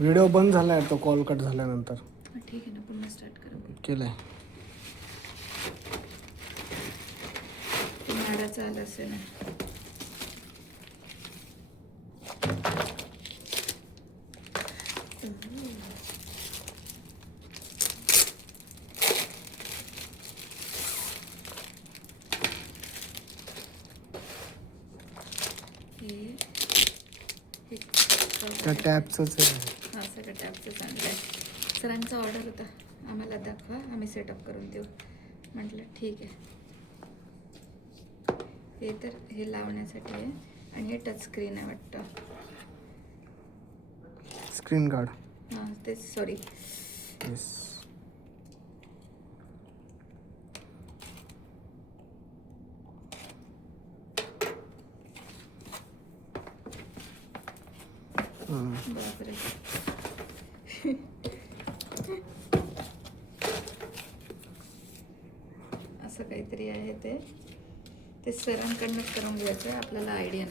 Video बंद झालाय तो कॉल कट झाल्यानंतर. ठीक आहे ना, पुन्हा स्टार्ट करा. केलंय. माडाचा आला असेल ना. त्या टॅपचंच आहे. हां, सगळं टॅपचं चांगलं आहे. सरांचा ऑर्डर होता, आम्हाला दाखवा, आम्ही सेटअप करून देऊ. म्हटलं ठीक आहे. हे तर हे लावण्यासाठी आहे आणि हे टच स्क्रीन आहे वाटतं. Screen guard. हां, तेच, सॉरी. येस. बापरे. असं काहीतरी आहे ते सरांकडनंच करून घ्यायचं, आपल्याला आयडिया